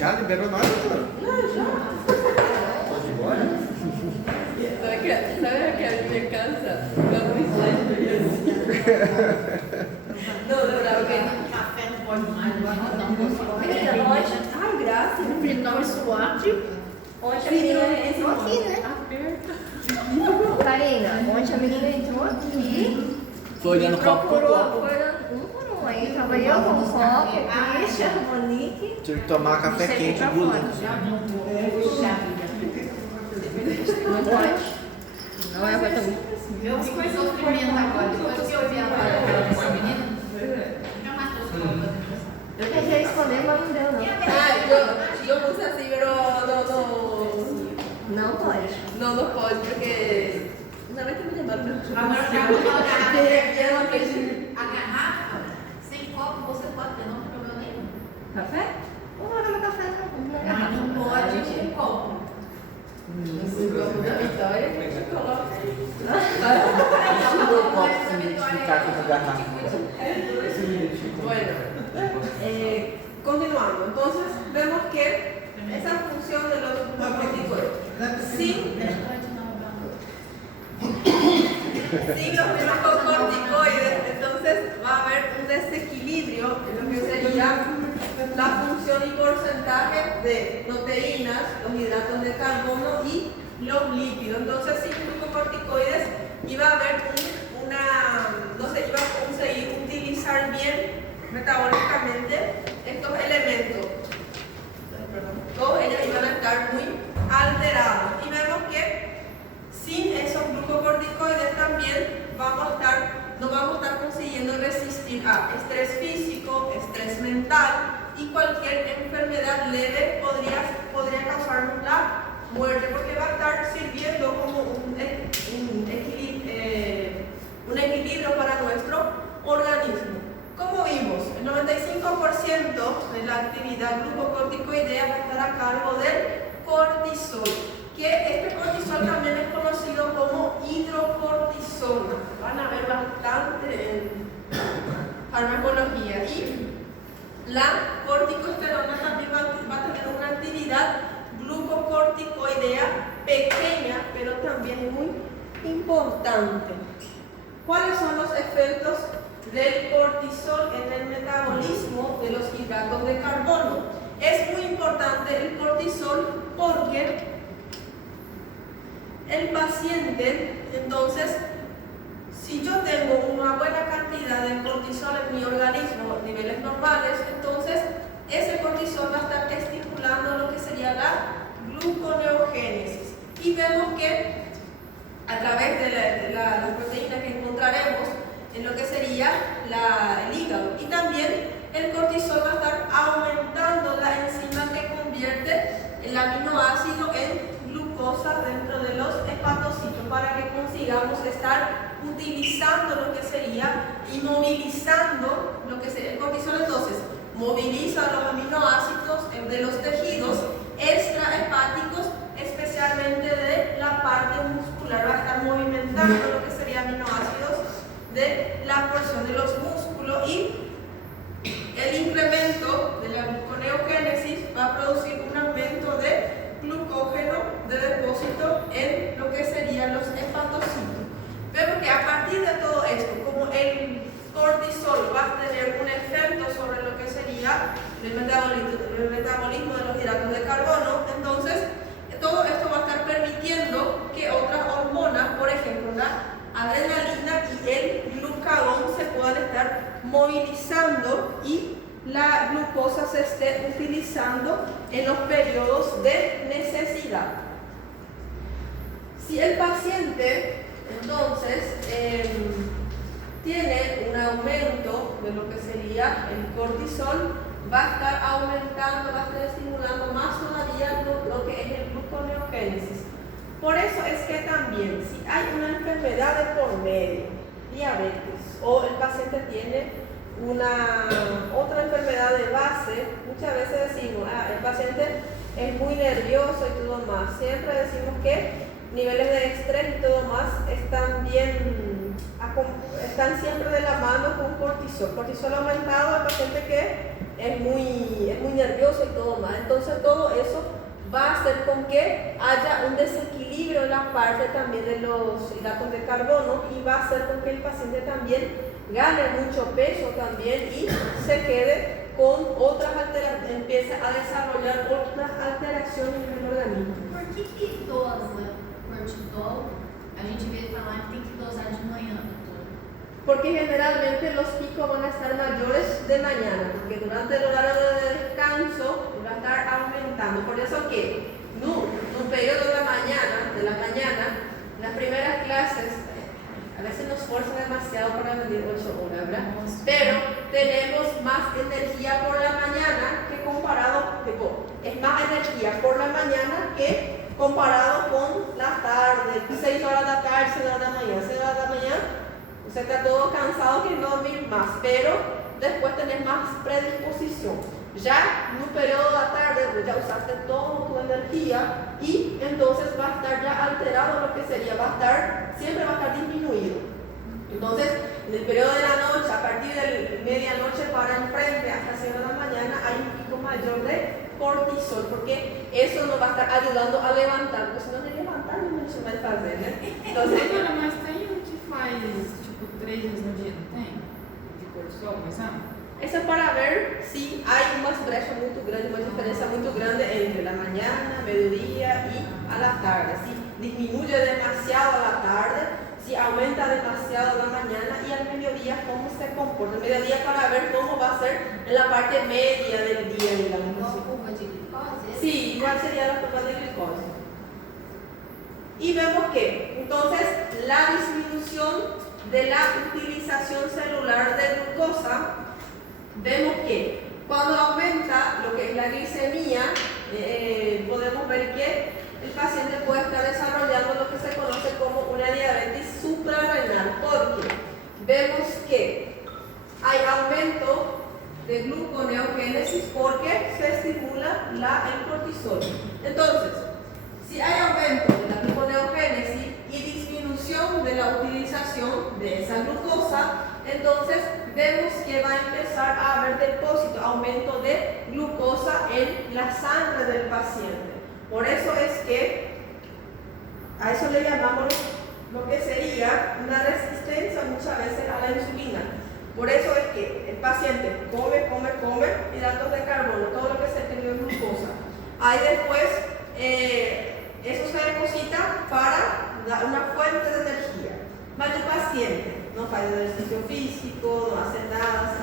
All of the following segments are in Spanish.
Já liberou nada, doutora? Não, já. Pode ir embora? Sabe aquela minha casa? Dá um slide. Não, ok. Café não pode mais, agora não posso. Menina, ontem. Ai, graças. Então, SWAT. Ontem a menina entrou aqui, né? Karina, ontem a menina entrou aqui. Foi olhando copo por Procurou, copo. foi olhando um por um. Aí tava eu com o copo, Christian, Monique. Tive que tomar café quente, Bruno. Não pode. Não é pra tomar. Eu fico em sofrimento agora. Depois que eu vi a parada dessa menina, já matou os copos. Eu tentei esconder, mas não deu, não. Yo puse así, pero Não pode. no pode, porque una vez que me llamaron, Agora, já vou falar eu acredito. a garrafa, sem copo, você pode ter, não tem problema nenhum. Café? Vamos lá tomar café na garrafa. Não pode com copo. No copo da Vitória, a gente coloca. Tirou o copo sem identificar como garrafa. Bueno, continuando, entonces vemos que esa función de los glucocorticoides, sin los glucocorticoides, entonces va a haber un desequilibrio en lo que sería la función y porcentaje de proteínas, los hidratos de carbono y los lípidos. Entonces, sin glucocorticoides iba a haber no se iba a conseguir utilizar bien metabólicamente estos elementos. Todos ellos iban a estar muy alterados. Y vemos que sin esos glucocorticoides también no vamos a estar consiguiendo resistir a estrés físico, estrés mental y cualquier enfermedad leve podría causarnos la muerte, porque va a estar sirviendo como un equilibrio para nuestro organismo. Como vimos, el 95% de la actividad glucocorticoidea va a estar a cargo del cortisol, que este cortisol también es conocido como hidrocortisona. Van a ver bastante en farmacología. Y la corticosterona también va a tener una actividad glucocorticoidea pequeña, pero también muy importante. ¿Cuáles son los efectos del cortisol en el metabolismo de los hidratos de carbono? Es muy importante el cortisol porque el paciente, entonces, si yo tengo una buena cantidad de cortisol en mi organismo, niveles normales, entonces ese cortisol va a estar estimulando lo que sería la gluconeogénesis. Y vemos que a través de las proteínas que encontraremos en lo que sería el hígado. Y también el cortisol va a estar aumentando la enzima que convierte el aminoácido en glucosa dentro de los hepatocitos para que consigamos estar utilizando lo que sería y movilizando lo que sería el cortisol. Entonces, moviliza los aminoácidos de los tejidos extrahepáticos, especialmente de la parte muscular. Va a estar movimentando lo que serían aminoácidos de la porción de los músculos, y el incremento de la gluconeogénesis va a producir un aumento de glucógeno de depósito en lo que serían los hepatocitos. Vemos que a partir de todo esto, como el cortisol va a tener un efecto sobre lo que sería el metabolismo de los hidratos de carbono, entonces todo esto va a estar permitiendo que otras hormonas, por ejemplo la adrenalina y el glucagón, se puedan estar movilizando y la glucosa se esté utilizando en los periodos de necesidad. Si el paciente entonces tiene un aumento de lo que sería el cortisol, va a estar aumentando, va a estar estimulando más todavía lo que es el gluconeogénesis. Por eso es que también, si hay una enfermedad de por medio, diabetes, o el paciente tiene otra enfermedad de base, muchas veces decimos, el paciente es muy nervioso y todo más. Siempre decimos que niveles de estrés y todo más están siempre de la mano con cortisol. Cortisol aumentado, el paciente que es muy nervioso y todo más. Entonces todo eso va a hacer con que haya un desequilibrio en la parte también de los hidratos de carbono y va a hacer con que el paciente también gane mucho peso también y se quede con otras alteraciones, empieza a desarrollar otras alteraciones en el organismo. Por que dosa cortisol? A gente vê falar que tem que dosar de manhã, doutor. Porque generalmente los picos van a estar mayores de mañana, porque durante el horario de descanso va a estar aumentando. Por eso que en un periodo de la mañana, las primeras clases, a veces nos fuerza demasiado para medir 8 horas, ¿verdad? Pero tenemos más energía por la mañana que comparado, es más energía por la mañana que comparado con la tarde, 6 horas de la tarde, 6 horas de la mañana, 6 horas de la mañana. Usted está todo cansado, quiere dormir más, pero después tenés más predisposición. Ya en un periodo de la tarde ya usaste toda tu energía y entonces va a estar ya alterado lo que sería, siempre va a estar disminuido. Entonces, en el periodo de la noche, a partir de medianoche para enfrente hasta 6 de la mañana, hay un pico mayor de cortisol, porque eso nos va a estar ayudando a levantar, porque si no levantar, não se vai fazer, né? Entonces, Mas tem um que faz, tipo, 3 vezes no dia, não tem? De cortisol, um exame? eso es para ver si hay una brecha muy grande, una diferencia muy grande entre la mañana, mediodía y a la tarde. Si disminuye demasiado a la tarde, si aumenta demasiado a la mañana y al mediodía cómo se comporta. El mediodía para ver cómo va a ser en la parte media del día, digamos. Igual curva de glicose? Sí, igual sería la curva de glucosa. Y vemos que entonces la disminución de la utilización celular de glucosa, vemos que cuando aumenta lo que es la glicemia, podemos ver que el paciente puede estar desarrollando lo que se conoce como una diabetes suprarrenal, porque vemos que hay aumento de gluconeogénesis porque se estimula el cortisol. Entonces, si hay aumento de la gluconeogénesis y disminución de la utilización de esa glucosa, entonces vemos que va a empezar a haber depósito, aumento de glucosa en la sangre del paciente. Por eso es que a eso le llamamos lo que sería una resistencia muchas veces a la insulina. Por eso es que el paciente come hidratos de carbono, todo lo que se tenga glucosa. Ahí después eso se deposita para dar una fuente de energía. Pero el paciente no hace ejercicio físico, no hace nada,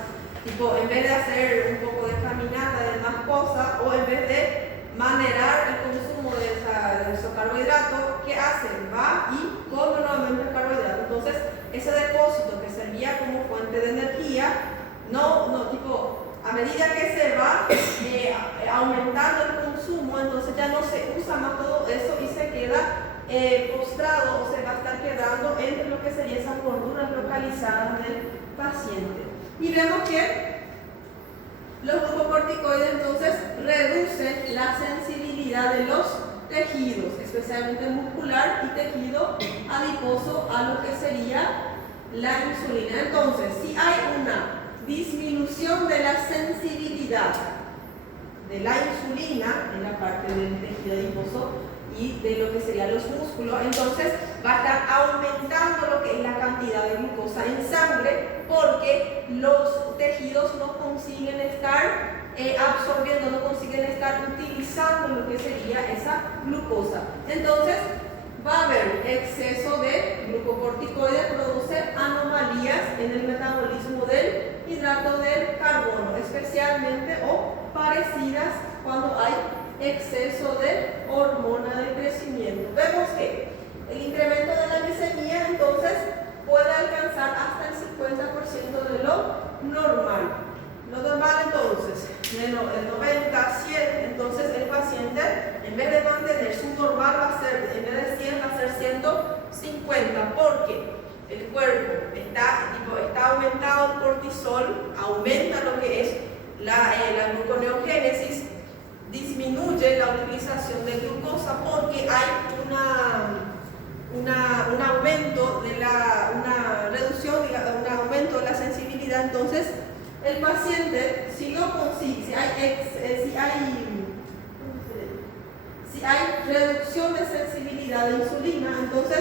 tipo, en vez de hacer un poco de caminata y demás cosas, o en vez de manejar el consumo de esos carbohidratos, ¿qué hacen? Va y come nuevamente el carbohidrato. Entonces, ese depósito que servía como fuente de energía, a medida que se va aumentando el consumo, entonces ya no se usa más todo eso y se queda postrado o se va a estar quedando entre lo que serían esas gorduras localizadas del paciente. Y vemos que los glucocorticoides entonces reducen la sensibilidad de los tejidos, especialmente muscular y tejido adiposo, a lo que sería la insulina. Entonces, si hay una disminución de la sensibilidad de la insulina en la parte del tejido adiposo y de lo que serían los músculos, entonces va a estar aumentando lo que es la cantidad de glucosa en sangre, porque los tejidos no consiguen estar absorbiendo, no consiguen estar utilizando lo que sería esa glucosa. Entonces va a haber exceso de glucocorticoides, produce anomalías en el metabolismo del hidrato de carbono, especialmente o parecidas cuando hay exceso de hormona de crecimiento. Vemos que el incremento de la glicemia entonces puede alcanzar hasta el 50% de lo normal. Lo normal entonces, de el 90, 100, entonces el paciente en vez de mantener su normal va a ser, en vez de 100 va a ser 150, porque el cuerpo está aumentado el cortisol, aumenta lo que es la gluconeogénesis, disminuye la utilización de glucosa porque hay un aumento de un aumento de la sensibilidad. Entonces el paciente, si no consigue, si hay reducción de sensibilidad de insulina, entonces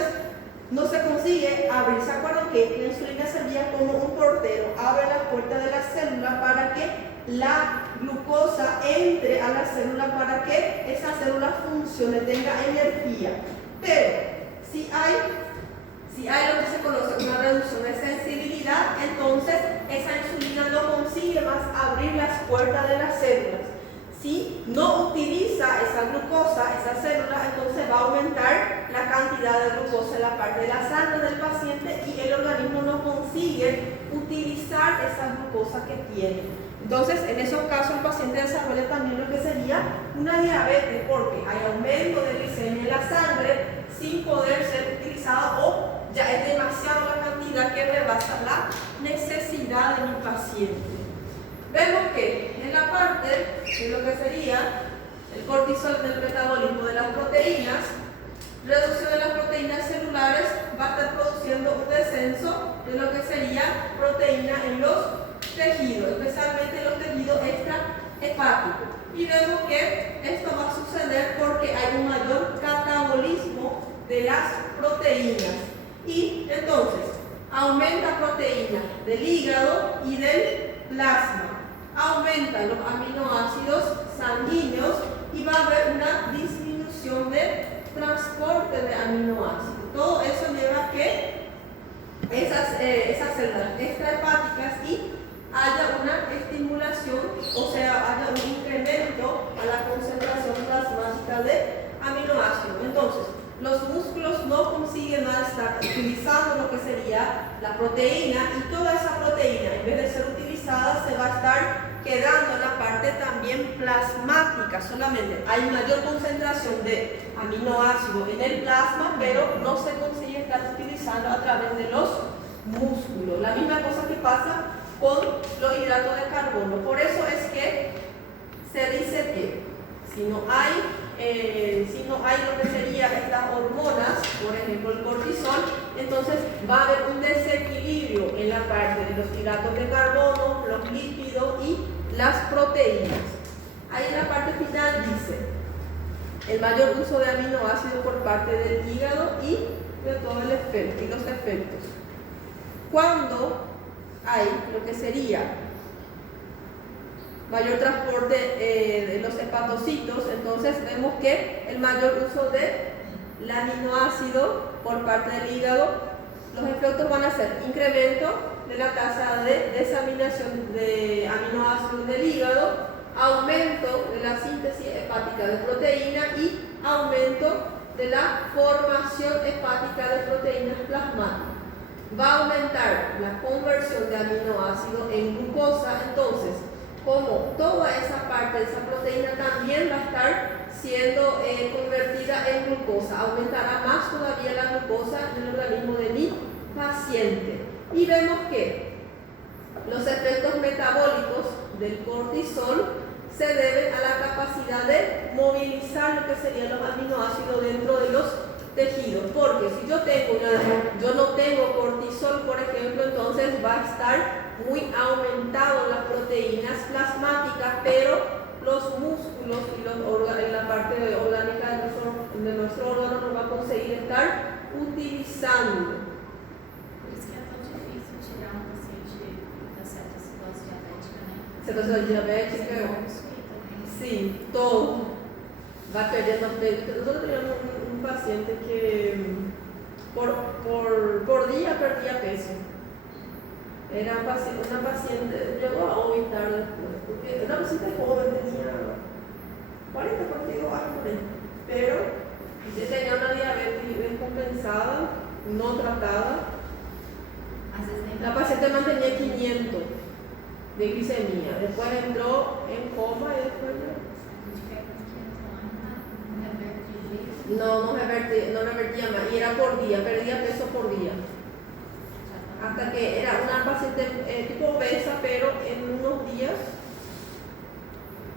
no se consigue abrir. ¿Se acuerdan que la insulina sería como un portero? Abre la puerta de la célula para que la glucosa entre a la célula, para que esa célula funcione, tenga energía. Pero si hay lo que se conoce una reducción de sensibilidad, entonces esa insulina no consigue más abrir las puertas de las células. Si no utiliza esa glucosa, esa célula, entonces va a aumentar la cantidad de glucosa en la parte de la sangre del paciente y el organismo no consigue utilizar esa glucosa que tiene. Entonces, en esos casos, el paciente desarrolla también lo que sería una diabetes, porque hay aumento de glicemia en la sangre sin poder ser utilizada, o ya es demasiado la cantidad que rebasa la necesidad de mi paciente. Vemos que en la parte de lo que sería el cortisol del metabolismo de las proteínas, reducción de las proteínas celulares, va a estar produciendo un descenso de lo que sería proteína en los tejidos, especialmente en los tejidos extrahepáticos. Y vemos que esto va a suceder porque hay un mayor catabolismo de las proteínas. Y entonces aumenta proteína del hígado y del plasma, aumentan los aminoácidos sanguíneos y va a haber una disminución de transporte de aminoácidos. Todo eso lleva a que esas células extrahepáticas y haya una estimulación, o sea, haya un incremento a la concentración plasmática de aminoácidos. Entonces, los músculos no consiguen más estar utilizando lo que sería la proteína, y toda esa proteína, en vez de ser utilizada, se va a estar quedando en la parte también plasmática. Solamente hay mayor concentración de aminoácidos en el plasma, pero no se consigue estar utilizando a través de los músculos. La misma cosa que pasa con los hidratos de carbono. Por eso es que se dice que si no hay lo que sería estas hormonas, por ejemplo el cortisol, entonces va a haber un desequilibrio en la parte de los hidratos de carbono, los lípidos y las proteínas. Ahí en la parte final dice el mayor uso de aminoácidos por parte del hígado y de todo el efecto y los efectos. Cuando hay lo que sería mayor transporte de los hepatocitos, entonces vemos que el mayor uso del aminoácido por parte del hígado, los efectos van a ser incremento de la tasa de desaminación de aminoácidos del hígado, aumento de la síntesis hepática de proteína y aumento de la formación hepática de proteínas plasmáticas. Va a aumentar la conversión de aminoácidos en glucosa. Entonces, como toda esa parte de esa proteína también va a estar siendo convertida en glucosa, aumentará más todavía la glucosa en el organismo de mi paciente. Y vemos que los efectos metabólicos del cortisol se deben a la capacidad de movilizar lo que serían los aminoácidos dentro de los tejidos, porque si yo no tengo cortisol, por ejemplo, entonces va a estar muy aumentado las proteínas plasmáticas, pero los músculos y la parte orgánica de nuestro órgano no va a conseguir estar utilizando. Por isso que é tão difícil tirar um paciente da cetoacidose diabética, né? Cetoacidose diabética, sí, todo va perdiendo peso. Nosotros teníamos un paciente que por día perdía peso. Era una paciente, llegó a vomitar después, porque era una paciente joven, tenía 40, 42 años, pero tenía una diabetes descompensada, no tratada. La paciente mantenía 500 de glicemia, después entró en coma y después no revertía más, y era por día, perdía peso por día. Hasta que era una paciente tipo obesa, pero en unos días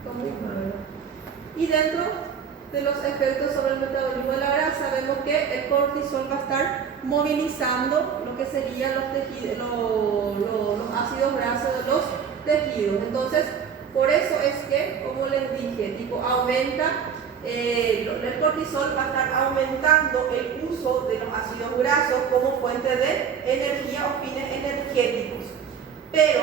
fue muy mala. Y dentro de los efectos sobre el metabolismo de la grasa, vemos que el cortisol va a estar movilizando lo que serían los ácidos grasos de los tejidos. Entonces, por eso es que, como les dije, tipo aumenta, el cortisol va a estar aumentando el uso de los ácidos grasos como fuente de energía o fines energéticos. Pero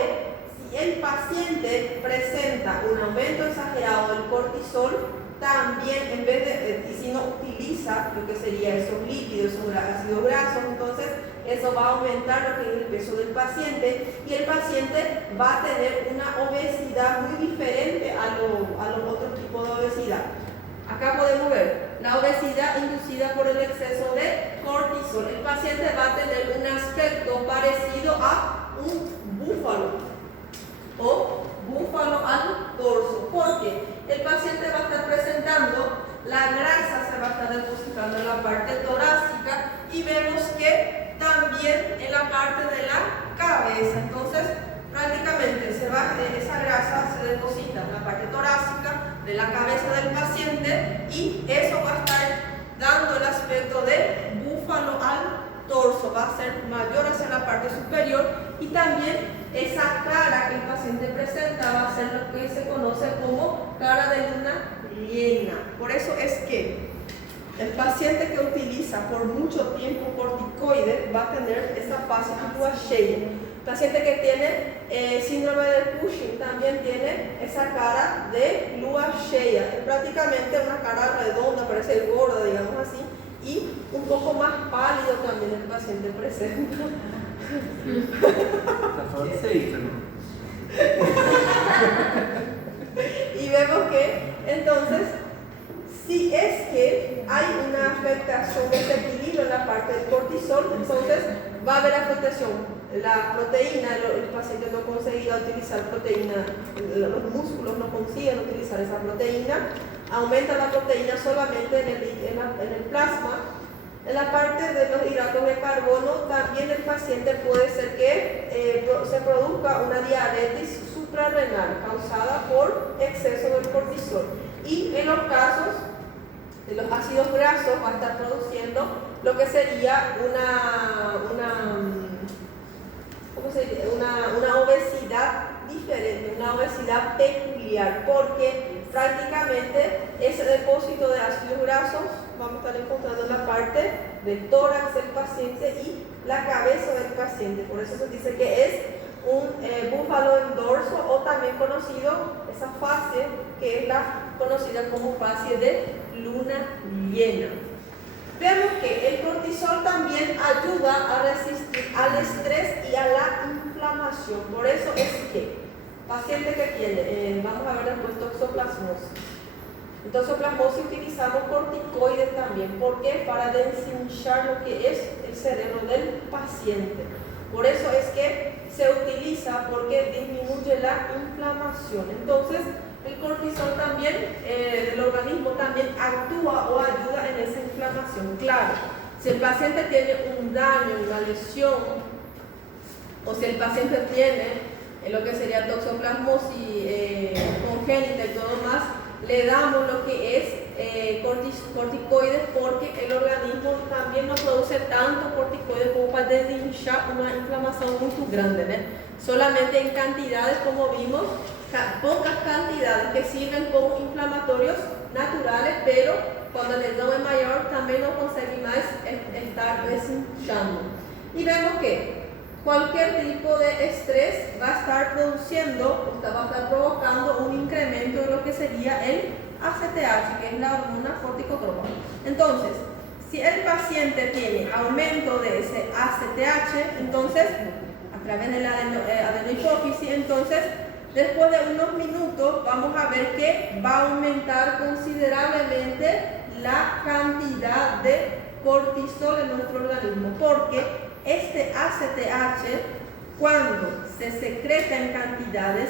si el paciente presenta un aumento exagerado del cortisol, también en vez de, y si no utiliza lo que sería esos lípidos, esos ácidos grasos, entonces eso va a aumentar lo que es el peso del paciente y el paciente va a tener una obesidad muy diferente a los otros tipos de obesidad. Acá podemos ver la obesidad inducida por el exceso de cortisol. El paciente va a tener un aspecto parecido a un búfalo o búfalo al dorso, porque el paciente va a estar presentando, la grasa se va a estar depositando en la parte torácica y vemos que también en la parte de la cabeza. Entonces, prácticamente esa grasa se deposita en la parte torácica de la cabeza del paciente y eso va a estar dando el aspecto de búfalo al torso, va a ser mayor hacia la parte superior y también esa cara que el paciente presenta va a ser lo que se conoce como cara de luna llena. Por eso es que el paciente que utiliza por mucho tiempo corticoides va a tener esa fase iguacheia. El paciente que tiene síndrome de Cushing también tiene esa cara de lua cheia. Es prácticamente una cara redonda, parece gorda, digamos así, y un poco más pálido también el paciente presenta. Y vemos que entonces, si es que hay una afectación, desequilibrio en la parte del cortisol, entonces va a haber afectación. La proteína, el paciente no conseguirá utilizar proteína, los músculos no consiguen utilizar esa proteína, aumenta la proteína solamente en el plasma. En la parte de los hidratos de carbono, también el paciente puede ser que se produzca una diabetes suprarrenal causada por exceso del cortisol. Y en los casos de los ácidos grasos va a estar produciendo lo que sería una obesidad diferente, una obesidad peculiar, porque prácticamente ese depósito de ácidos grasos vamos a estar encontrando en la parte del tórax del paciente y la cabeza del paciente. Por eso se dice que es un búfalo en dorso, o también conocido esa fase que es la conocida como fase de luna llena. Vemos que el cortisol también ayuda a resistir al estrés y a la inflamación. Por eso es que paciente que tiene, vamos a ver después toxoplasmosis. En toxoplasmosis utilizamos corticoides también. ¿Por qué? Para deshinchar lo que es el cerebro del paciente. Por eso es que se utiliza, porque disminuye la inflamación. Entonces, el cortisol también, el organismo también actúa o ayuda en esa inflamación. Claro, si el paciente tiene un daño, una lesión, o si el paciente tiene lo que sería toxoplasmosis congénita y todo más, le damos lo que es corticoides, porque el organismo también no produce tanto corticoides como para deshinchar una inflamación muy grande, ¿ven? Solamente en cantidades, como vimos, pocas cantidades que sirven como inflamatorios naturales, pero cuando el lesión es mayor también no conseguimos estar deshinchando. Y vemos que cualquier tipo de estrés va a estar produciendo, va a estar provocando un incremento de lo que sería el ACTH, que es la hormona corticotrópica. Entonces, si el paciente tiene aumento de ese ACTH, entonces, a través de la adenohipófisis, entonces, después de unos minutos vamos a ver que va a aumentar considerablemente la cantidad de cortisol en nuestro organismo, porque este ACTH, cuando se secreta en cantidades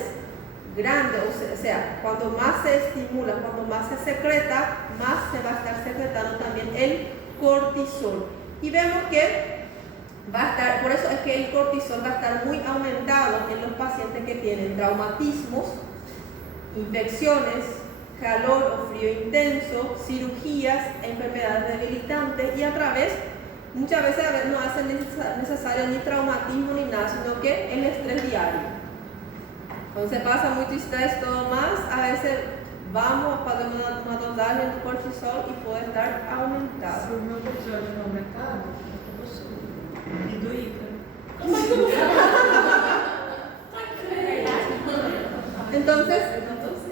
grandes, o sea, cuando más se estimula, cuando más se secreta, más se va a estar secretando también el cortisol. Y vemos que va a estar, por eso es que el cortisol va a estar muy aumentado en los pacientes que tienen traumatismos, infecciones, calor o frío intenso, cirugías, enfermedades debilitantes, y a través, muchas veces no hacen necesario ni traumatismo ni nada, sino que el estrés diario. Cuando se pasa mucho estrés, todo más, a veces vamos a fazer uma dosagem do cortisol e pode estar Se aumentado. o meu cortisol não aumentado, eu vou subir. E do Ícaro. Entonces,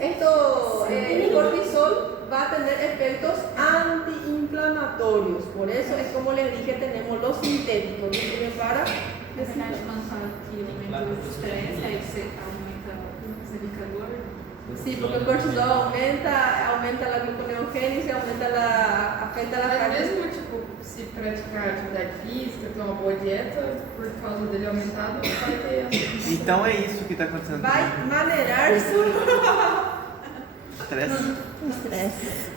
el cortisol va a tener efectos antiinflamatorios. Por eso es como les dije, tenemos los sintéticos. ¿No sirve para? Na verdade, quando fala que aumenta o estresse, aí você aumenta o indicador. Sí, porque el cortisol aumenta la gluconeogénesis, afeta la Mas carga. mesmo, tipo, se praticar atividade física, ter uma boa dieta, por causa dele aumentado, vai ter... Então é isso que está acontecendo. Vai maneirar su... Estresse. Estresse.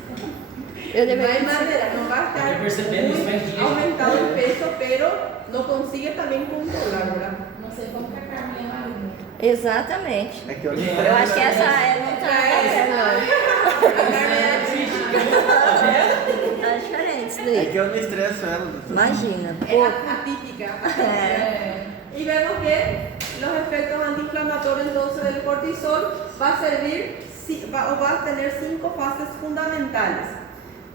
Eu deveria Vai maneirar, não vai estar Porque percebendo isso faz dias. aumentado o peso, pero no consigue também controlar, ¿verdad? Não sei como que a Carmen é marinha. Exatamente. É que eu Eu acho que essa não tá diferente isso É daí. que eu não estresso ela, doutor. Imagina. Es atípica. Y vemos que los efectos antiinflamatorios entonces del cortisol va a servir va a tener 5 fases fundamentales.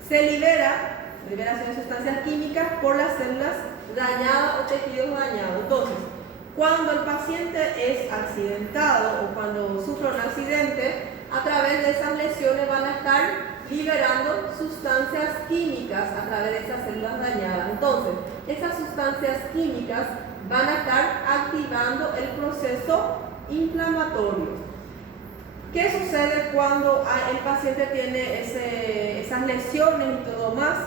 Se liberación de sustancias químicas por las células dañadas o tejidos dañados. Entonces, cuando el paciente es accidentado o cuando sufre un accidente, a través de esas lesiones van a estar liberando sustancias químicas a través de esas células dañadas. Entonces, esas sustancias químicas van a estar activando el proceso inflamatorio. ¿Qué sucede cuando el paciente tiene esas lesiones y todo más?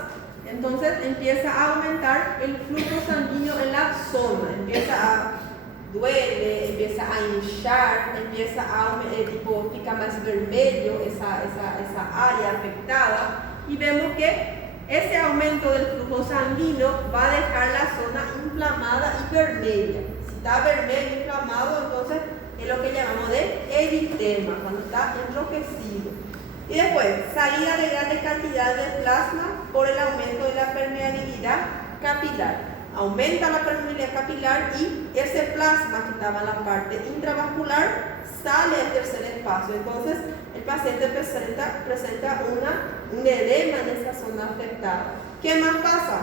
Entonces empieza a aumentar el flujo sanguíneo en la zona, duele, empieza a hinchar, empieza a fica más vermelho esa área afectada y vemos que ese aumento del flujo sanguíneo va a dejar la zona inflamada y vermelha. Si está vermelho, inflamado, entonces es lo que llamamos de eritema, cuando está enrojecido. Y después, salida de grandes cantidades de plasma por el aumento de la permeabilidad capilar. Aumenta la permeabilidad capilar y ese plasma que estaba en la parte intravascular sale al tercer espacio. Entonces, el paciente presenta un edema en esa zona afectada. ¿Qué más pasa?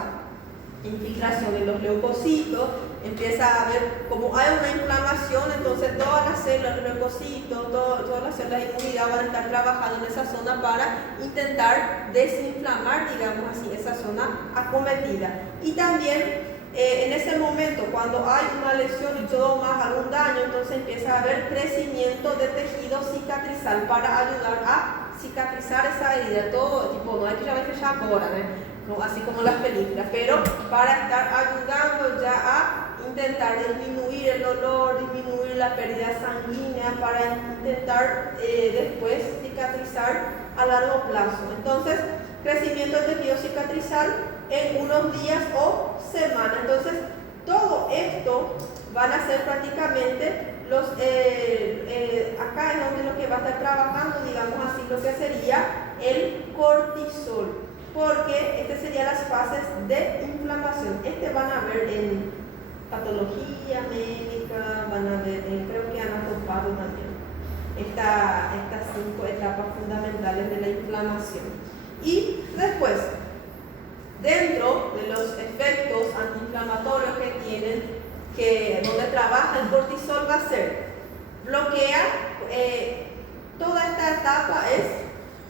Infiltración de los leucocitos, empieza a haber, como hay una inflamación, entonces todas las células de leucocitos, todas las células de inmunidad van a estar trabajando en esa zona para intentar desinflamar, digamos así, esa zona acometida. Y también en ese momento, cuando hay una lesión y todo más, algún daño, entonces empieza a haber crecimiento de tejido cicatrizal para ayudar a cicatrizar esa herida. Todo tipo, no hay que ya ahora, ¿no? Así como las películas, pero para estar ayudando ya a intentar disminuir el dolor, disminuir la pérdida sanguínea, para intentar después cicatrizar a largo plazo. Entonces, crecimiento del tejido cicatrizal en unos días o semanas. Entonces, todo esto van a ser prácticamente los, acá es donde lo que va a estar trabajando, digamos así, lo que sería el cortisol. Porque estas serían las fases de inflamación. Van a ver en patología médica, van a ver, creo que han topado también estas 5 etapas fundamentales de la inflamación. Y después, dentro de los efectos antiinflamatorios que tienen, donde trabaja el cortisol, va a ser bloquear toda esta etapa. Es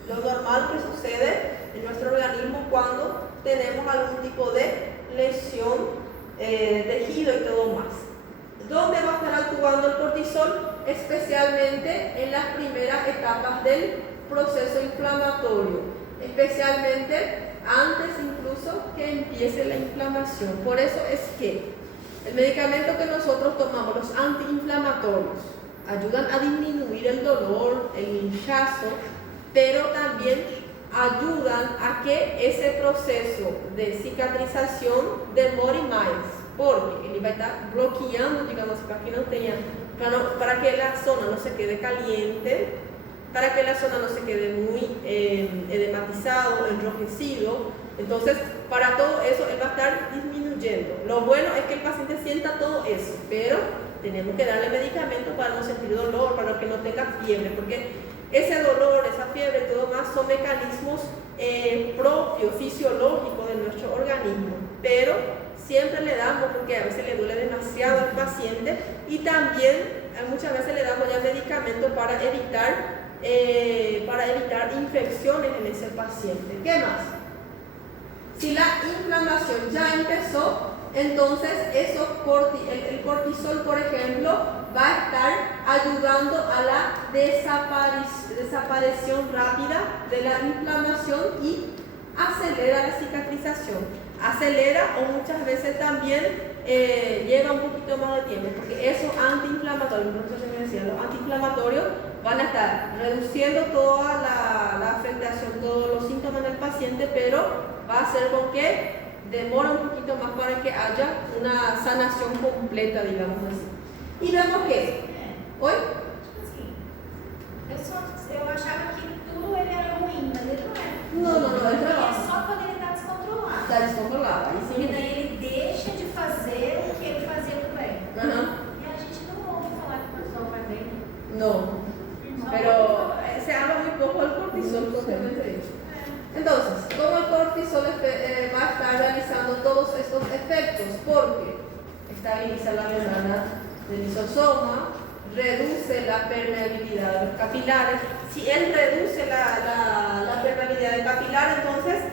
lo normal que sucede en nuestro organismo cuando tenemos algún tipo de lesión, tejido y todo más. ¿Dónde va a estar actuando el cortisol? Especialmente en las primeras etapas del proceso inflamatorio, especialmente antes incluso que empiece la inflamación. Por eso es que el medicamento que nosotros tomamos, los antiinflamatorios, ayudan a disminuir el dolor, el hinchazo, pero también ayudan a que ese proceso de cicatrización demore más, porque él va a estar bloqueando, digamos, para que la zona no se quede caliente, para que la zona no se quede muy edematizado, enrojecido. Entonces, para todo eso, él va a estar disminuyendo. Lo bueno es que el paciente sienta todo eso, pero tenemos que darle medicamento para no sentir dolor, para que no tenga fiebre, porque ese dolor, esa fiebre, todo más son mecanismos propios, fisiológicos de nuestro organismo, pero siempre le damos, porque a veces le duele demasiado al paciente, y también muchas veces le damos ya medicamentos para evitar infecciones en ese paciente. ¿Qué más? Si la inflamación ya empezó, entonces el cortisol, por ejemplo, va a estar ayudando a la desaparición rápida de la inflamación y acelera la cicatrización. Acelera o muchas veces también lleva un poquito más de tiempo, porque esos antiinflamatorios, los antiinflamatorios van a estar reduciendo toda la afectación, todos los síntomas del paciente, pero va a hacer con que demora un poquito más para que haya una sanación completa, digamos así. Y vemos que hoy Eu achava que tudo ele era ruim, mas ele não é. Não, Ele ele não. é só quando ele está descontrolado. está descontrolado. Aí Porque sim. daí ele deixa de fazer o que ele fazia muito bem. E a gente não ouve falar que o cortisol faz bem. No, pero se habla muy poco del cortisol justamente eso. Entonces, ¿cómo el cortisol va a estar realizando todos estos efectos? Porque estabiliza la membrana del lisosoma, reduce la permeabilidad de los capilares. Si él reduce la permeabilidad del capilar, entonces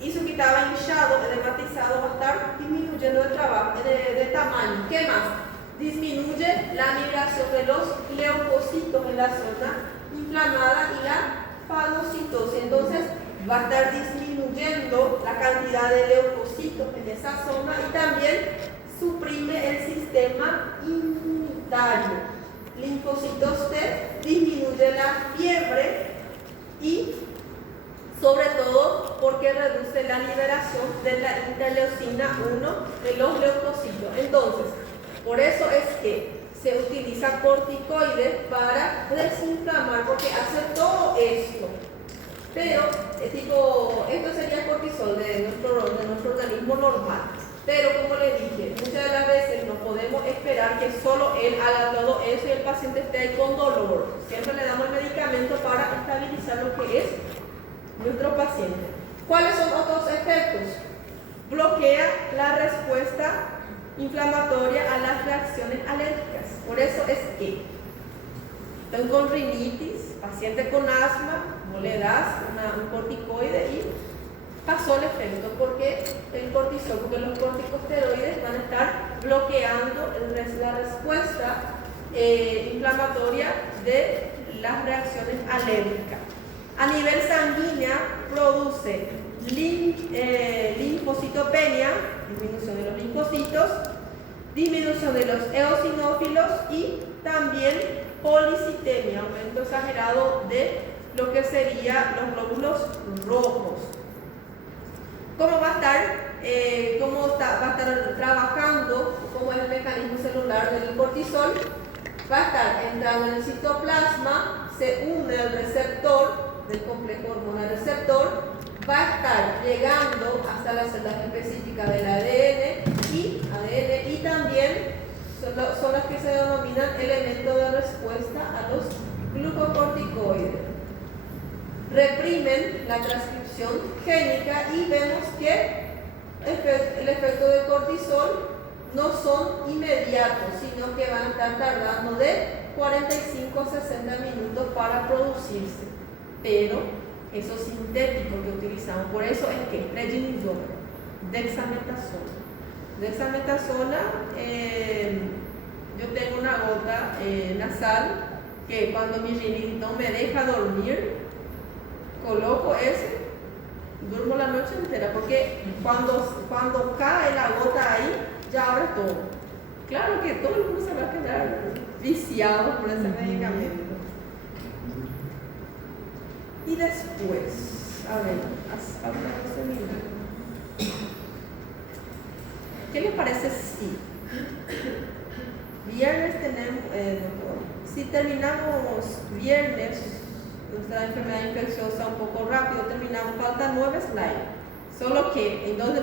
hizo que estaba hinchado, edematizado, va a estar disminuyendo de tamaño. ¿Qué más? Disminuye la migración de los leucocitos en la zona inflamada y la fagocitosis. Entonces va a estar disminuyendo la cantidad de leucocitos en esa zona y también suprime el sistema inmunitario. Linfocitos T disminuye la fiebre y sobre todo porque reduce la liberación de la interleucina 1 de los leucocitos. Entonces, por eso es que se utiliza corticoides para desinflamar, porque hace todo esto. Pero, esto sería cortisol de nuestro organismo normal. Pero, como le dije, muchas de las veces no podemos esperar que solo él haga todo eso y el paciente esté ahí con dolor. Siempre le damos el medicamento para estabilizar lo que es nuestro paciente. ¿Cuáles son otros efectos? Bloquea la respuesta inflamatoria a las reacciones alérgicas. Por eso es que están con rinitis, paciente con asma, no le das un corticoide y pasó el efecto, porque el cortisol, porque los corticosteroides van a estar bloqueando la respuesta inflamatoria de las reacciones alérgicas. A nivel sanguínea produce linfocitopenia, disminución de los linfocitos, disminución de los eosinófilos y también policitemia, aumento exagerado de lo que serían los glóbulos rojos. ¿Cómo va a estar trabajando? ¿Cómo es el mecanismo celular del cortisol? Va a estar entrando en el citoplasma, se une al receptor del complejo hormonal receptor, va a estar llegando hasta las células específicas del ADN y también son las que se denominan elementos de respuesta a los glucocorticoides. Reprimen la transcripción génica y vemos que el efecto del cortisol no son inmediatos, sino que van a estar tardando de 45 a 60 minutos para producirse. Pero esos sintéticos que utilizamos, por eso es que prednisona, dexametasona. Dexametasona, yo tengo una gota nasal que cuando mi rinitis no me deja dormir, coloco ese, duermo la noche entera, porque cuando cae la gota ahí, ya abre todo. Claro que todo el mundo se va a quedar viciado por ese medicamento. Y después, a ver, ¿qué les parece si viernes tenemos, si terminamos viernes nuestra enfermedad infecciosa un poco rápido, terminamos, faltan 9 slides, solo que en 11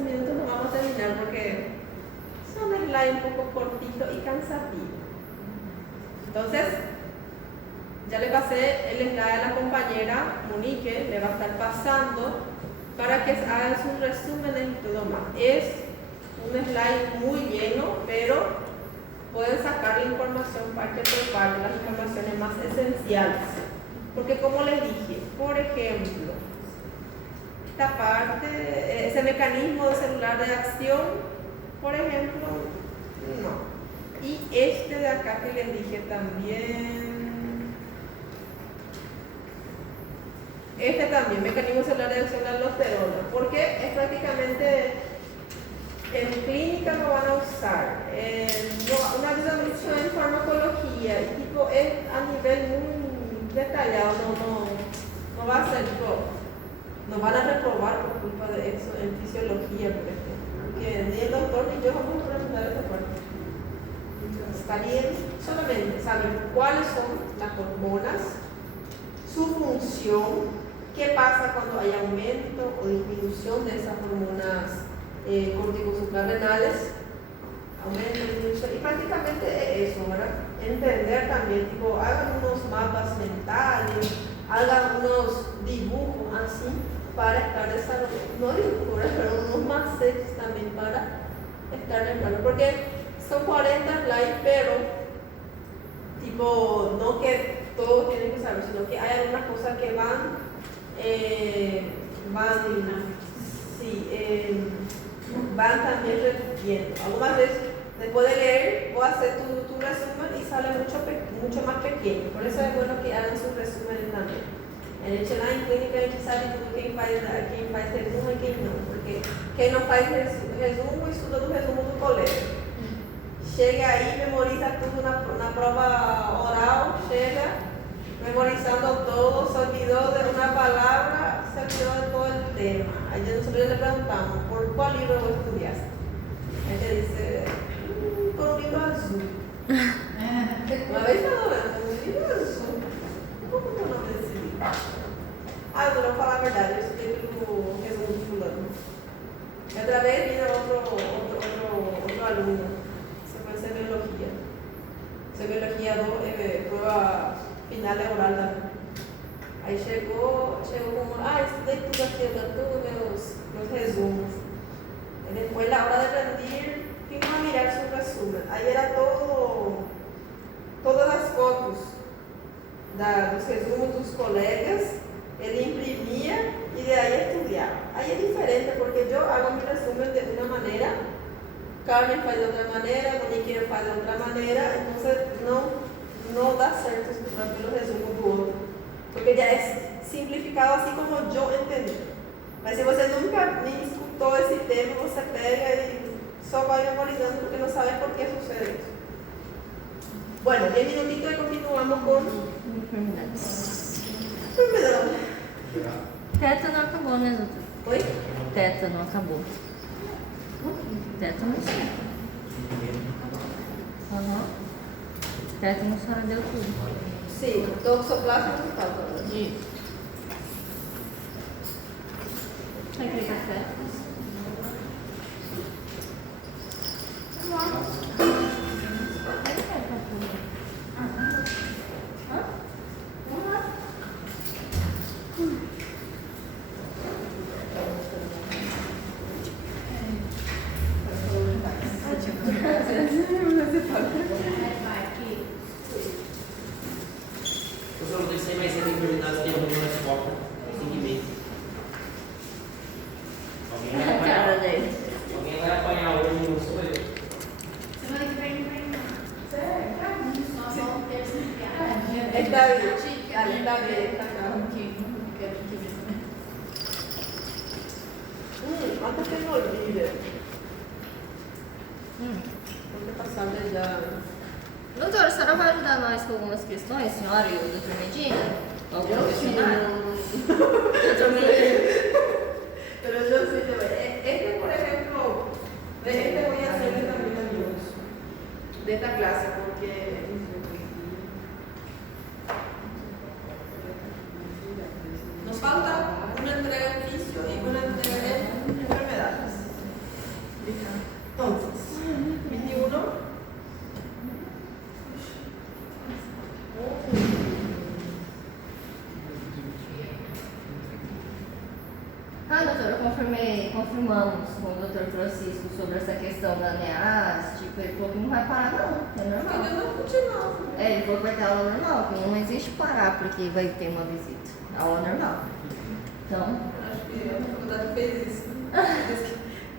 minutos no vamos a terminar porque son slides un poco cortitos y cansativos. Entonces, ya le pasé el slide a la compañera Monique, le va a estar pasando para que hagan sus resúmenes y todo más. Es un slide muy lleno, pero pueden sacar la información parte por parte, las informaciones más esenciales. Porque como les dije, por ejemplo, esta parte, ese mecanismo de celular de acción, por ejemplo, no. Y este de acá que les dije también, este también, mecanismo celular de acción de aldosterona, porque es prácticamente, en clínica lo van a usar, no ayuda mucho en farmacología, y tipo es a nivel muy detallado, no va a ser todo. Nos van a reprobar por culpa de eso en fisiología, por ejemplo. Porque ni el doctor ni yo vamos a preguntar esa parte. Está bien, solamente saber cuáles son las hormonas, su función, qué pasa cuando hay aumento o disminución de esas hormonas corticosuprarrenales, aumento, disminución, y prácticamente eso, ¿verdad? Entender también, tipo, hagan unos mapas mentales, hagan unos dibujos así, para estar desarrollando, no dibujos, pero unos macetes también para estar lembrando, porque son 40 slides, pero tipo, no que todos tienen que saber, sino que hay algunas cosas que van también repitiendo. Algunas veces, después de leer, voy a hacer tu resumen y sale mucho más pequeño, por eso es bueno que hagan sus resúmenes también. A gente lá em clínica a gente sabe tudo quem faz resumo e quem não, porque quem não faz resumo estuda do resumo do colega. Chega aí, memoriza tudo na prova oral, chega memorizando todo, se olvidou de uma palavra, se olvidou de todo o tema. Aí nosotros le preguntamos, ¿por cuál libro vos estudiaste? Ella dice, por un libro azul. Uma vez falou, um livro azul. Como que eu não decidi? Ah, eu vou falar a verdade, eu estudei pelo resumo de fulano. E outra vez vino outro aluno, se foi semiologia. Semiologia 2, prueba final oral também. Aí chegou como, estudei tudo aquilo, todos meus resumos. E depois, na hora de rendir, vimos a mirar su resumen. Aí era todas as fotos dos resumos dos colegas, ele imprimia y de ahí estudiaba. Ahí es diferente porque yo hago mi resumen de una manera, Carmen faz de otra manera, Monique faz de otra manera, entonces no da certo escuchar los resumos do outro, porque ya es simplificado así como yo entendí. Mas si você nunca ni escutou esse tema, você pega y só vai memorizando porque no sabe por qué sucede eso. Bueno, 10 minutitos y continuamos con enfermedades. Teto não acabou, né, doutor? Oi? Teto não acabou. Tétano sim. Tétano a senhora deu tudo. Sim, toxoplasma não falta. Isso. Vai querer café? Eu não sei mais se tem enfermidades que não nas costas, tem que ver. Alguém vai apanhar hoje, não sou eu. Semana que vem não vem não. Só vão ter esse piada. Está bien, está bien. Antes que me olvide. Vamos passar já. Doutora, a senhora vai ajudar nós com algumas questões, senhora e o doutor Medina? Algum questionário? Pero yo sí te voy. Este, por ejemplo, de este voy a hacerle también amigos de esta clase, porque nos falta una entrega en fisio y una entrega en enfermedades. Entonces, confirmamos com o Dr. Francisco sobre essa questão da NEAS, tipo, ele falou que não vai parar não, é normal. Eu não continuo. Ele falou que vai ter aula normal, que não existe parar porque vai ter uma visita. Aula normal. Então, Acho que a faculdade fez isso.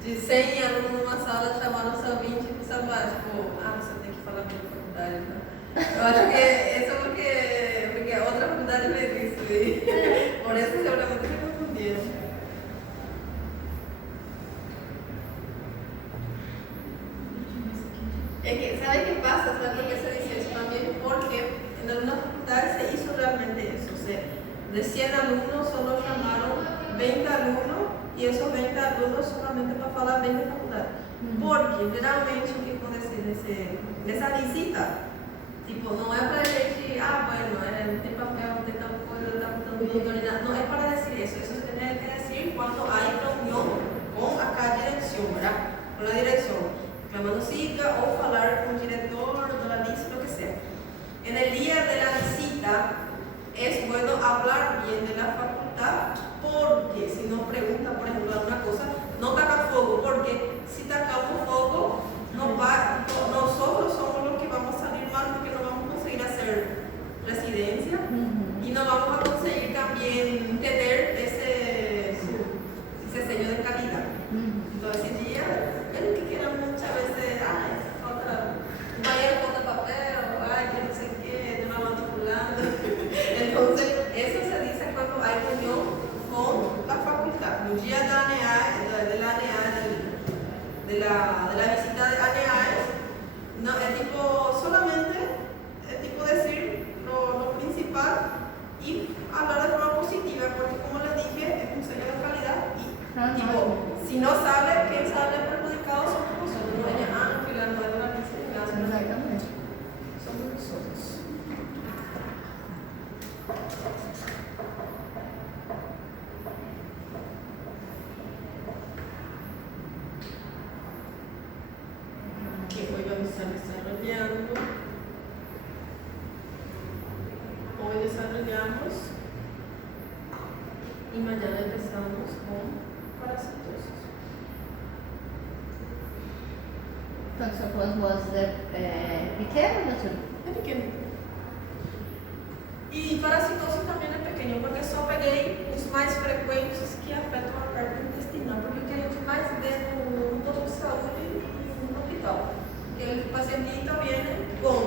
De 100 alunos numa sala, chamaram só 20 e precisava, tipo, você tem que falar bem da faculdade, né? Eu acho que isso é porque a outra faculdade fez isso. E por isso seguramente me confundiram. É que, ¿sabe qué pasa? ¿Sabe por qué se dice eso también? Porque en algunas facultades se hizo realmente eso. O sea, de 100 alumnos solo llamaron 20 alumnos y esos 20 alumnos solamente para hablar bien de facultad. Porque geralmente o que acontece nessa visita, tipo, não é para decir, bueno, tem papel, tem tal coisa, está botando autoridade. Não é para decir eso. Eso se tiene que decir cuando hay reunión con acá dirección, ¿verdad? Con la dirección. Reclamando cita o falar con el director de la lista, lo que sea. En el día de la visita es bueno hablar bien de la facultad, porque si nos preguntan, por ejemplo, alguna cosa, no taca fuego, porque si tacamos fuego, nosotros somos los que vamos a salir mal, porque no vamos a conseguir hacer residencia y no vamos a conseguir también tener ese sello de calidad. Entonces, ese día, es lo que quieran muchas veces, falta, falta papel, que no sé qué, no la manipulando. Entonces, eso se dice cuando hay reunión con la facultad. El día de la visita de ANEAES, no, es tipo solamente, es tipo decir lo principal y hablar de forma positiva, porque como les dije, es un sello de calidad y tipo, si no sale, quien sale perjudicado somos nosotros, no ella, que la nueva licencia, exatamente. somos nosotros. Que hoy vamos a estar desarrollando. Hoy desarrollamos y mañana empezamos con parasitosis. Então, são plasmoses pequenas, doutor? É pequeno. E parasitosis também é pequeno, porque só peguei os mais frequentes que afetam a parte intestinal, porque o que a gente mais vê no posto de saúde e no hospital. Que o pacientito viene com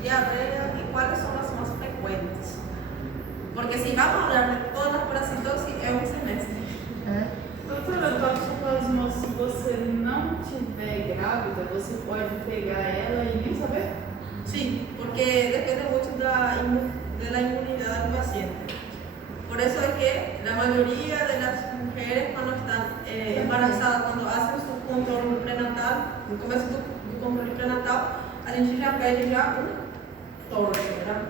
diarreia e quais são as mais frequentes. Porque se vamos falar de todas as parasitoses, é um semestre. Doutora, toxoplasmose, se você não estiver grávida, você pode pegar ela e nem saber? Sí, porque depende mucho de la inmunidad del paciente. Por eso es que la mayoría de las mujeres cuando están embarazadas, cuando hacen su control prenatal, começam do controle prenatal, a gente já pede já um TORCH, ¿verdad?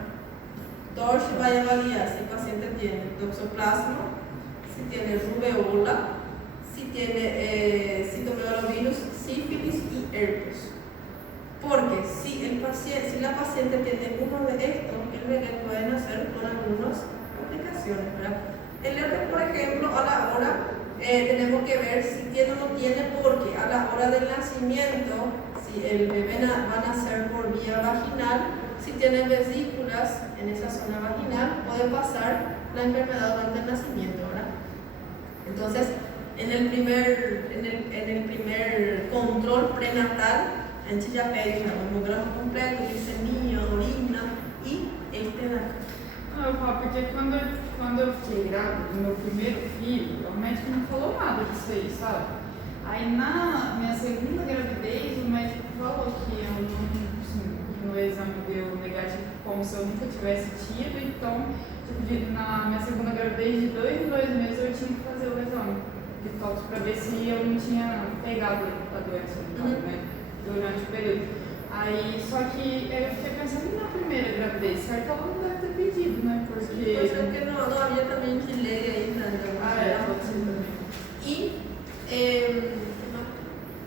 TORCH vai avaliar se el paciente tiene toxoplasma, si tiene rubeola, si tiene citomegalovirus, sífilis y herpes. Porque si la paciente tiene uno de estos, el bebé puede nacer con algunas complicaciones, ¿verdad? El herpes, por ejemplo, a la hora tenemos que ver si tiene o no tiene, porque a la hora del nacimiento, si el bebé va a nacer por vía vaginal, si tiene vesículas en esa zona vaginal, puede pasar la enfermedad durante el nacimiento, ¿verdad? Entonces, en el primer control prenatal, a gente já pede um hemograma completo, glicemia, urina e este daqui. Não, eu falo porque quando eu fiquei grávida do meu primeiro filho, o médico não falou nada disso aí, sabe? Aí na minha segunda gravidez, o médico falou que eu não, assim, no exame deu negativo como se eu nunca tivesse tido, então, tipo, na minha segunda gravidez de 2 em 2 meses eu tinha que fazer o exame de tox para ver se eu não tinha pegado a doença, né? Durante o período. Aí, só que eu fiquei pensando na primeira gravidez, certo? Ela não deve ter pedido, né? Porque... Pois é, porque não havia também que ler ainda. Pode ser também. Y,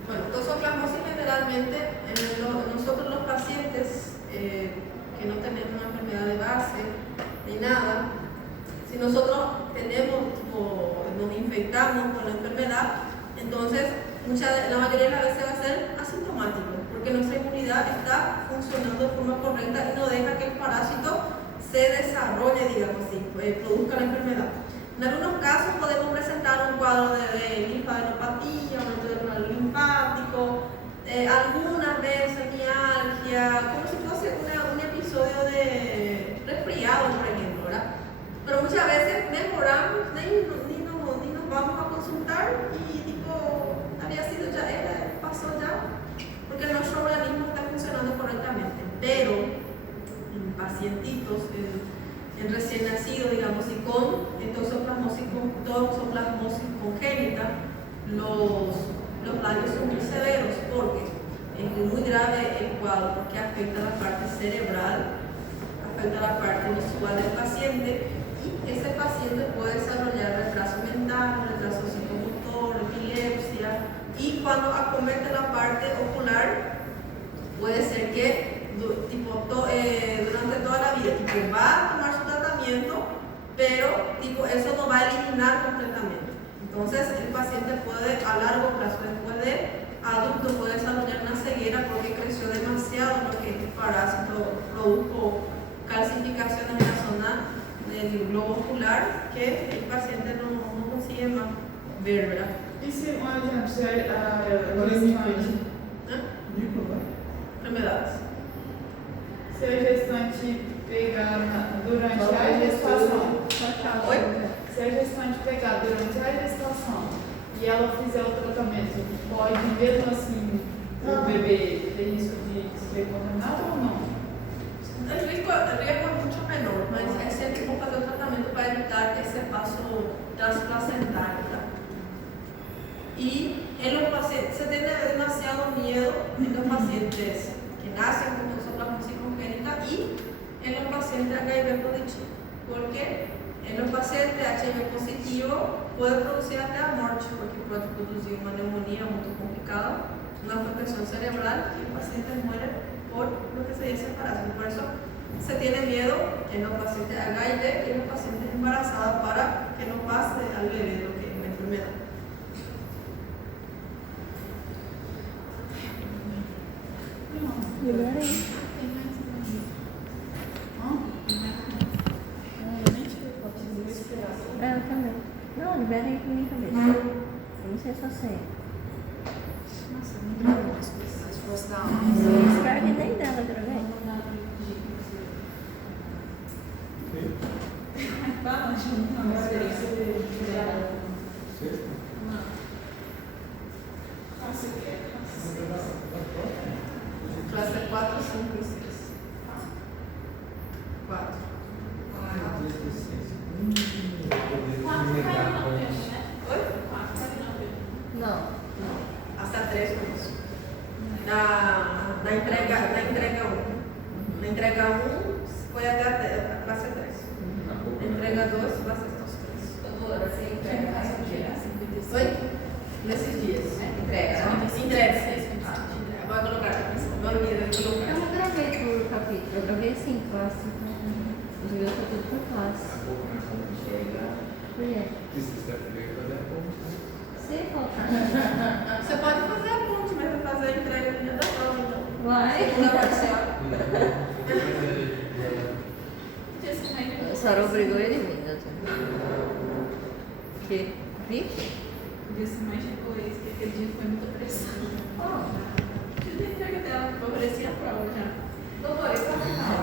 bueno, toxoplasmosis generalmente, nosotros los pacientes que no tenemos una enfermedad de base ni nada, si nosotros tenemos o nos infectamos con la enfermedad, Entonces, la mayoría de las veces va a ser asintomático, porque nuestra inmunidad está funcionando de forma correcta y no deja que el parásito se desarrolle, digamos así, produzca la enfermedad. En algunos casos podemos presentar un cuadro de linfadenopatía, aumento del canal linfático, algunas veces mialgia, como si fuese un episodio de resfriado, por ejemplo, ¿verdad? Pero muchas veces mejoramos, ni nos vamos a consultar y tipo, había sido ya, pasó ya, porque nuestro organismo está funcionando correctamente. Pero en pacientitos, en recién nacido, digamos, y con toxoplasmosis congénita, los daños son muy severos porque es muy grave el cuadro, porque afecta la parte cerebral, afecta la parte visual del paciente, y ese paciente puede desarrollar retraso mental, retraso psicomotor, epilepsia, y cuando acomete la parte ocular, puede ser que durante toda la vida va a tomar su tratamiento, pero eso no va a eliminar completamente. Entonces el paciente puede a largo plazo, después de adulto, puede desarrollar una ceguera porque creció demasiado, porque este parásito produjo calcificaciones en la zona del globo ocular que el paciente no consigue más ver, ¿verdad? E se, um exemplo, se a gestante, Enfermedades. se a gestante pegar durante a gestação, Oi? se a gestante pegar durante a gestação e ela fizer o tratamento, pode mesmo assim o bebê ter risco de ser contaminado ou não? El riesgo es mucho menor, mas es siempre bom fazer o tratamento para evitar ese paso transplacental, ¿verdad? Y en los pacientes, se tiene demasiado miedo en los pacientes que nacen con toxoplasmosis congénita y en los pacientes HIV positivo, porque en los pacientes HIV positivo puede producir hasta muerte, porque puede producir una neumonía muy complicada, una afectación cerebral, y el paciente muere por lo que se dice parásito. Por eso se tiene miedo en los pacientes HIV y en los pacientes embarazadas para que no pase al bebé lo que es la enfermedad. Libera aí. Eu também. Não, libera aí pra mim também. Eu não sei se eu sei. Nossa, muito bom as coisas. Se fosse dar uma. Não escreve nem dela, gravei. Classe 4, 5 e 6. 4. Oi? Não. Hasta 3 cursos. Na entrega 1. Na entrega 1 foi até a classe 3. Na entrega 2 vai ser esses 3. Oi? Nesses dias. Entrega. Vai colocar. Vai colocar. Eu não gravei por capítulo, eu gravei assim, classe. Os meus tá tudo por classe. Por quê? Se faltar. Você pode fazer a ponte, mas vai fazer a entrega no dia da prova, então. Vai. Segunda parcial. A Sara obrigou ele a mim, né? Que? Vi? O dia mais depois, que aquele dia foi muita pressão. Fiz a entrega dela, favorecia a prova já. Doutor, e pra final?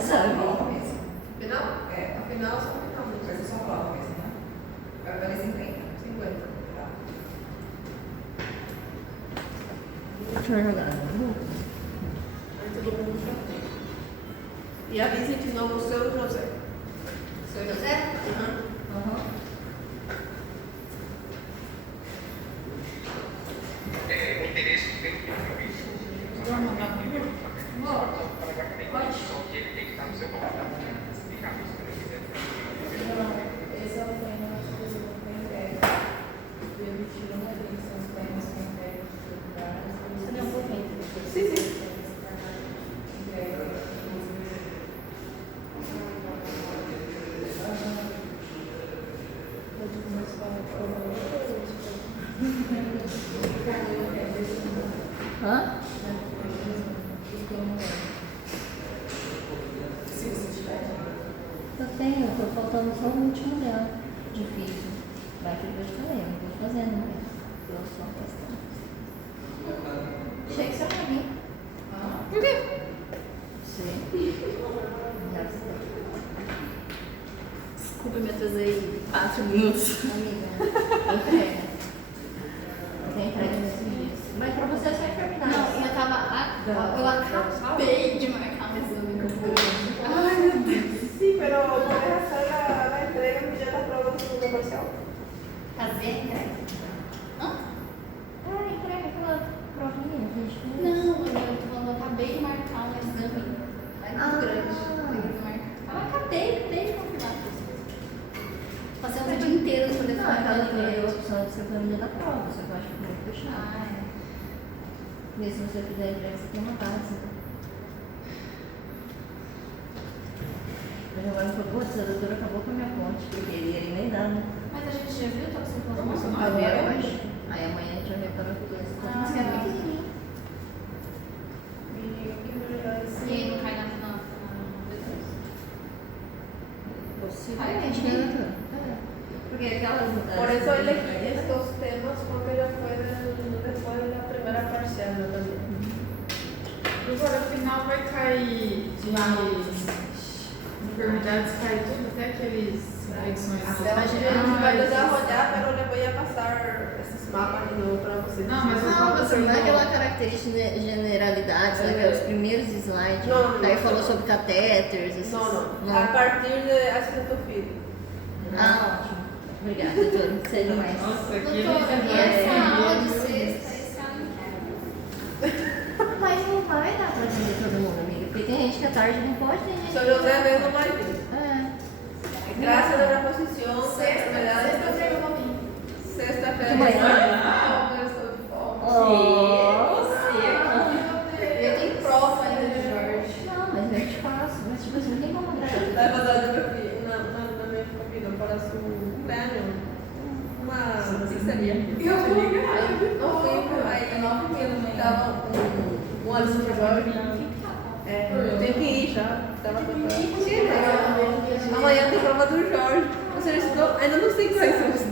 Sabe? Final? Afinal, só final mesmo. Vai ser só prova mesmo, né? Vai valer 50. 50. Deixa eu jogar. Aí todo mundo já tem. E avise de novo o seu José. Seu José? Aham. Vamos mandar primeiro? Esse é o tema que eu vou entrega. Ele tira uma vez, são os temas que entrega Cadê um pouquinho? Sim, sim. Pode começar a falar. tô faltando só o último dela, difícil. Vai que eu falei, eu não tô fazendo mais. Eu só questão. Achei que você ia vir. Por quê? Sim. Desculpa, me atrasei 4 minutos. Amiga, entrega. Tem entrega nesse dias. Mas pra você é só enfermidade. Não, eu acabei de marcar meu exame grande. Ai, meu Deus. Sí, pero puedes hacer la entrega y ya la prueba en segundo parcial. Fazer a entrega? Hã? Entrega aquela provinha que a gente fez. Não, eu tô falando, eu acabei de marcar um exame. É muito grande. Eu acabei de confirmar isso. Passei o dia inteiro no telefone. Não, aquela que falando é a opção de ser planilha da prova, só que eu acho que vai puxar. Ah, é. Mesmo se você fizer entrega, você tem uma base. Mas agora falou, putz, a doutora acabou com a minha ponte, porque ele ia emendar, né? Mas a gente já viu o toxicosmose? Nossa, não. Agora eu acho. Aí amanhã a gente vai reparar tudo isso. Mas que é pequenininho. E aí não cai na Possivelmente, né? Porque aquelas... Por eso elegí estos temas porque ya fue después de la primera parcial ¿no? También. Agora, no final vai cair de enfermidades, cai tudo, até aqueles infecções. Hasta a gente vai desarrollar, pero le voy a pasar esses mapas de novo para vocês. Não, mas eu Não, falo professor, assim, não é aquela característica de generalidade, né? Que é os primeiros slides. Não, Daí não. falou sobre catéteres, esses... No. A partir de acetofilo. Ah, ótimo. Obrigada, doutora. Seja mais. Nossa, aqui Doutora, ele e essa É. aula de sexta, esse ano não quero. Mas não vai dar pra atender todo mundo, amiga. Porque tem gente que à tarde não pode, tem gente São que... José mesmo vai vir. É. Graças a la posición, Sexta-feira eu vou vir. Sexta-feira. De manhã? Eu estou de folga. Eu tenho prova ainda de Jorge. Não, mas eu te faço. Mas tipo assim, não tem como agradar. La verdad, yo me fui, na minha convidou para su cumpleaños. Uma pizzeria. Eu vou Aí não fui, aí tava um aluno de Jorge. Eu tenho que ir já. Tava amanhã tem prova do Jorge. Você já estudou? Ainda não sei quais são os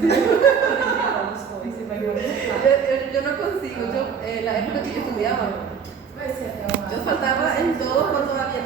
eu não consigo. Na época que eu estudava, Vai ser até uma. eu faltava em todo quando havia